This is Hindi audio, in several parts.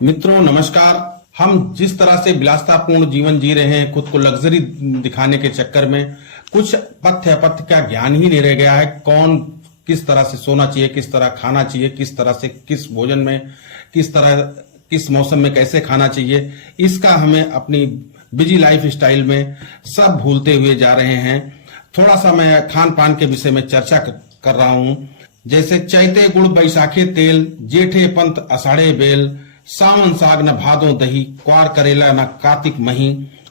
मित्रों नमस्कार। हम जिस तरह से विलासतापूर्ण जीवन जी रहे हैं, खुद को लग्जरी दिखाने के चक्कर में कुछ पथ्य अपथ्य का ज्ञान ही नहीं रह गया है। कौन किस तरह से सोना चाहिए, किस तरह खाना चाहिए, किस तरह से किस भोजन में, किस तरह किस मौसम में कैसे खाना चाहिए, इसका हमें अपनी बिजी लाइफ स्टाइल में सब भूलते हुए जा रहे हैं। थोड़ा सा मैं खान पान के विषय में चर्चा कर रहा हूं। जैसे चैते गुड़ बैसाखे तेल, जेठे पंत अषाढ़े बेल, सावन साग न भादों दही, क्वार करेला न कार्तिक मही,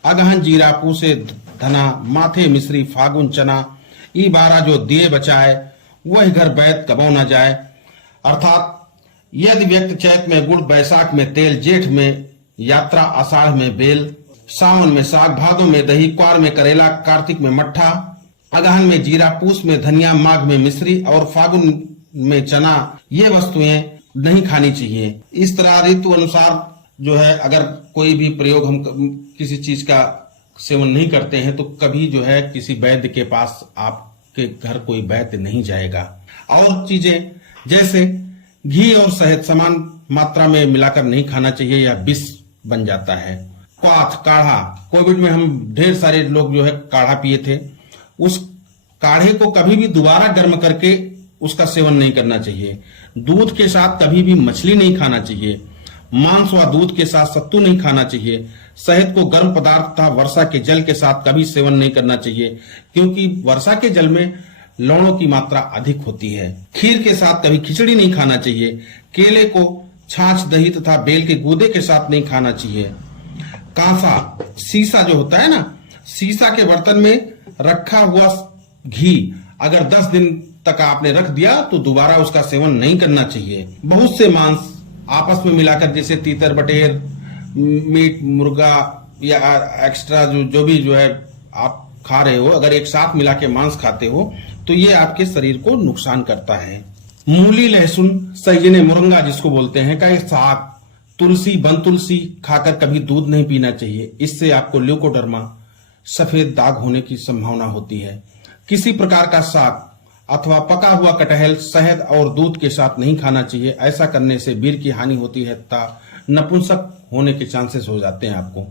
अगहन जीरा पूसे धना, माथे मिश्री फागुन चना, ई बारा जो दिए बचाए, वह घर बैत कबो न जाए। अर्थात यदि व्यक्ति चैत में गुड़, बैसाख में तेल, जेठ में यात्रा, आषाढ़ में बेल, सावन में साग, भादों में दही, क्वार में करेला, कार्तिक में मट्ठा, अगहन में जीरा, पूस में धनिया, माघ में मिश्री और फागुन में चना, ये वस्तुएं नहीं खानी चाहिए। इस तरह ऋतु अनुसार जो है अगर कोई भी प्रयोग हम किसी चीज का सेवन नहीं करते हैं तो कभी जो है किसी वैद्य के पास आपके घर कोई वैद्य नहीं जाएगा। और चीजें जैसे घी और शहद समान मात्रा में मिलाकर नहीं खाना चाहिए या विष बन जाता है। क्वाथ काढ़ा, कोविड में हम ढेर सारे लोग जो है काढ़ा पिए थे। उस काढ़े को कभी भी दोबारा गर्म करके उसका सेवन नहीं करना चाहिए। दूध के साथ कभी भी मछली नहीं खाना चाहिए। मांस व दूध के साथ सत्तू नहीं खाना चाहिए। शहद को गर्म पदार्थ तथा वर्षा के जल के साथ कभी सेवन नहीं करना चाहिए, क्योंकि वर्षा के जल में लवणों की मात्रा अधिक होती है। खीर के साथ कभी खिचड़ी नहीं खाना चाहिए। केले को छाछ, दही तथा बेल के गूदे के साथ नहीं खाना चाहिए। कांसा, सीसा जो होता है ना, सीसा के बर्तन में रखा हुआ घी अगर 10 दिन तक आपने रख दिया तो दोबारा उसका सेवन नहीं करना चाहिए। बहुत से मांस आपस में मिलाकर, जैसे तीतर, बटेर, मीट, मुर्गा या एक्स्ट्रा जो भी जो है आप खा रहे हो, अगर एक साथ मिला के मांस खाते हो तो ये आपके शरीर को नुकसान करता है। मूली, लहसुन, सजने, मुरंगा जिसको बोलते हैं, का साग, तुलसी, वन तुलसी खाकर कभी दूध नहीं पीना चाहिए। इससे आपको ल्यूकोडर्मा, सफेद दाग होने की संभावना होती है। किसी प्रकार का साग अथवा पका हुआ कटहल शहद और दूध के साथ नहीं खाना चाहिए। ऐसा करने से वीर्य की हानि होती है तथा नपुंसक होने के चांसेस हो जाते हैं आपको।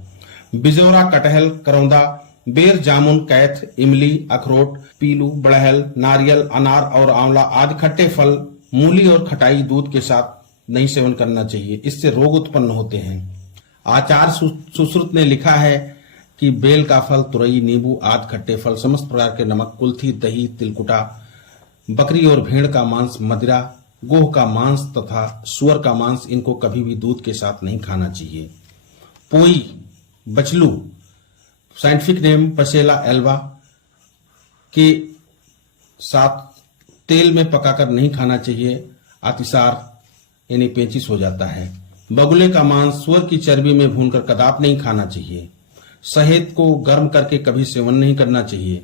बिजौरा, कटहल, करौंदा, बेर, जामुन, कैथ, इमली, अखरोट, पीलू, बड़हल, नारियल, अनार और आंवला आदि खट्टे फल, मूली और खटाई दूध के साथ नहीं सेवन करना चाहिए। इससे रोग उत्पन्न होते हैं। आचार्य सुश्रुत ने लिखा है कि बेल का फल, तुरई, नींबू आदि खट्टे फल, समस्त प्रकार के नमक, कुल्थी, दही, तिलकुटा, बकरी और भेड़ का मांस, मदिरा, गोह का मांस तथा सुअर का मांस, इनको कभी भी दूध के साथ नहीं खाना चाहिए। पोई, बचलू, साइंटिफिक नेम पसेला एल्वा, के साथ तेल में पकाकर नहीं खाना चाहिए। अतिसार यानी पेचिश हो जाता है। बगुले का मांस, सुअर की चर्बी में भूनकर कदाप नहीं खाना चाहिए। शहद को गर्म करके कभी सेवन नहीं करना चाहिए।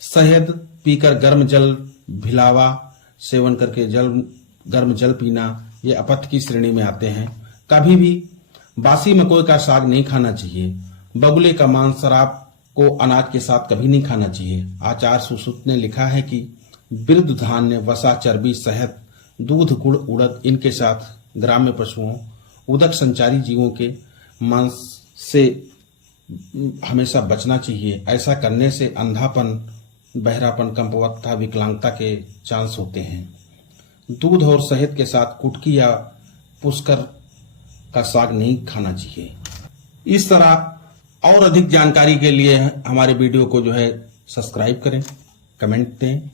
शहद पीकर गर्म जल भिलावा सेवन करके गर्म जल पीना, ये अपथ्य की श्रेणी में आते हैं। कभी भी बासी मकोई का साग नहीं खाना चाहिए। बगुले का मांस, शराब को अनाज के साथ कभी नहीं खाना चाहिए। आचार्य सुश्रुत ने लिखा है कि वृद्ध धान्य, वसा, चर्बी, शहद, दूध, गुड़, उड़द, इनके साथ ग्राम्य पशुओं, उदक संचारी जीवों के मांस से हमेशा बचना चाहिए। ऐसा करने से अंधापन, बहरापन, कमपवत तथा विकलांगता के चांस होते हैं। दूध और शहद के साथ कुटकी या पुष्कर का साग नहीं खाना चाहिए। इस तरह और अधिक जानकारी के लिए हमारे वीडियो को जो है सब्सक्राइब करें, कमेंट दें।